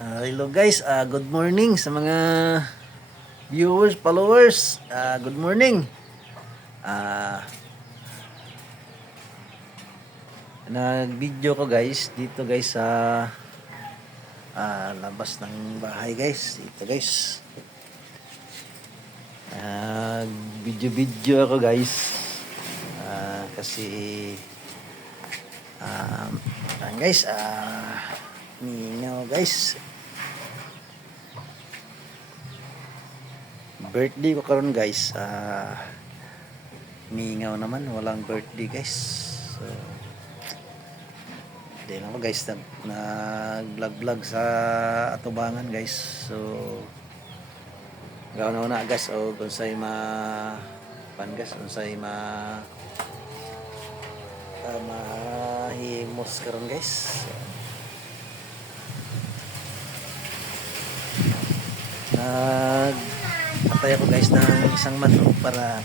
Hello guys, good morning sa mga viewers, followers. Good morning. Ah, nag-video ko guys dito guys sa labas ng bahay guys. Dito guys. Video-video ako guys. Kasi guys, ninyo guys. Birthday ko karon guys. Mingaw naman, walang birthday guys. So, hindi lang ako guys nag-vlog sa atubangan guys. So, gawin na guys o unsay guys, unsay mahimos karon guys. Patay ako guys ng isang manok para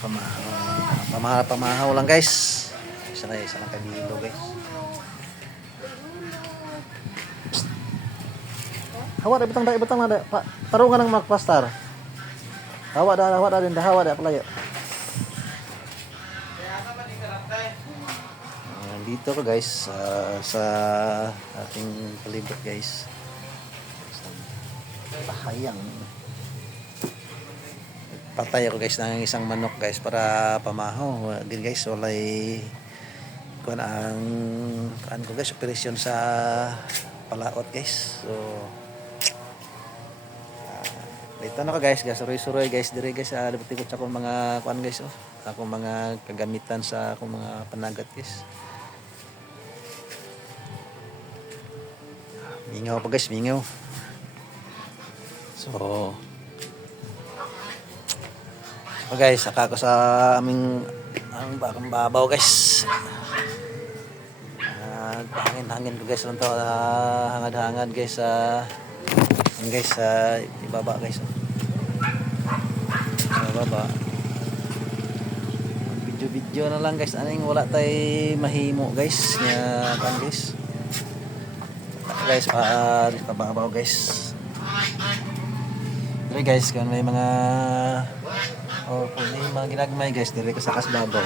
pamahaw lang guys. Isa lang kabilo guys. Hawa da bitang na tarungan ng magpastar. Hawa da din hawa da palayo. Dito ko guys sa ating palibot guys. Bahayang patay ako guys ng isang manok guys para pamahaw din guys. Walay kuan ko guys, operasyon sa palaot guys. So dito na ko guys, suroy guys dire guys sa libot-libot sa akong mga kuan guys akong mga kagamitan sa akong mga panagat guys. Mingaw pa guys, mingaw. So guys, saka ko sa aming bakang babaw guys. Hangin ko guys lang to, hangad-hangad guys guys ibaba guys. Ibaba. Video na lang guys, aning wala tay mahimo guys nga kan guys. Guys, pababaw guys. Dili guys, kung may mga kung may mga ginagmay guys, dili ko sa kasbabaw.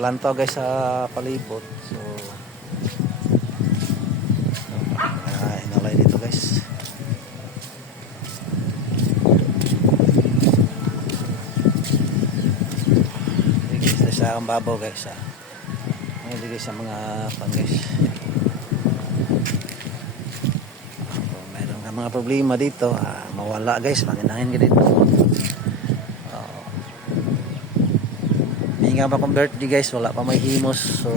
Lanto guys sa palibot. So inalay dito guys. Dito sa ang babaw guys. Dito guys sa mga pan guys. Mga problema dito, mawala guys, manginahin ka dito. Hindi nga pa kong birthday guys, wala pa may himos. So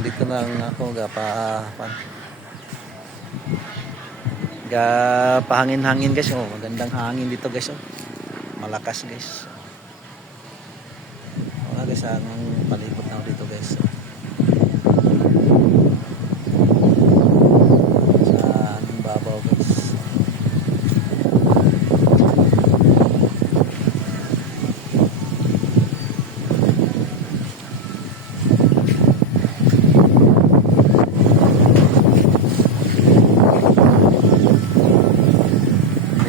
dito lang ako pahangin-hangin guys. Magandang hangin dito guys. Malakas guys. Guys, ang palibot na dito guys.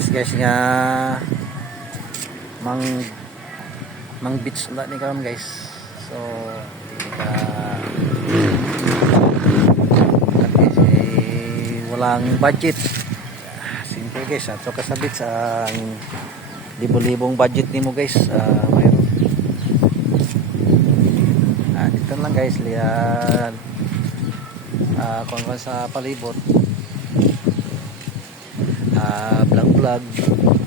Guys nga mang beach ulit ni karon guys. So walang budget, simple guys. So kasabit sa libo-libong budget nimo guys, mayroon dito lang guys liyan kung sa palibot vlog.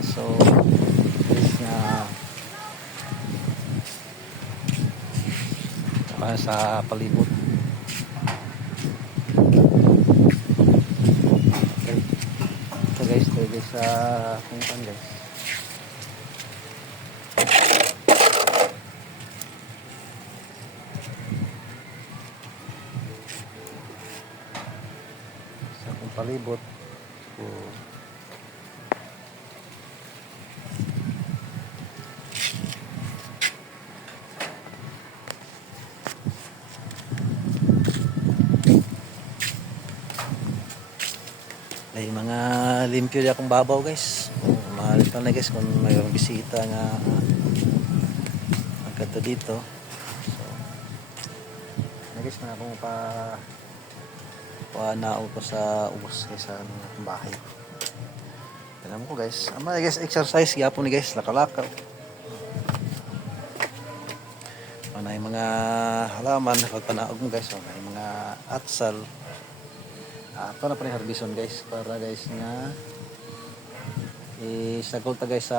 So sa palibot. Okay. So guys, sa kung saan guys. Sa kung palibot. So, limpyo di akong babaw guys. Mahalit pa na guys kung mayroong bisita nga magkata dito. So, guys na akong naog ko sa ubos guys sa bahay. Tignan mo ko guys. Ama guys exercise gyapon ni guys lakalakaw. Ano yung mga halaman pagpanaog mo guys, ano yung mga atsal. Ito na pa rin harbison guys para guys nga isagol ta guys sa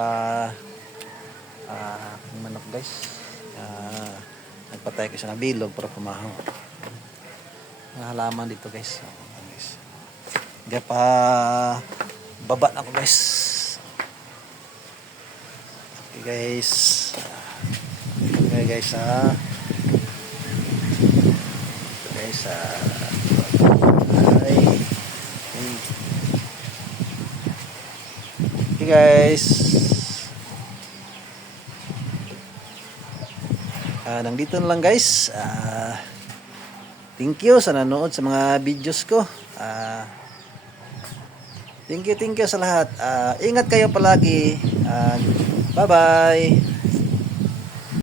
manok guys. Nagpatay ko siya ng bilog para pumahaw. Mga halaman dito guys. Kaya pa baba na ako guys. Okay guys. Okay guys okay guys nandito na lang guys. Thank you sa nanood sa mga videos ko. Thank you sa lahat. Ingat kayo palagi. Bye bye.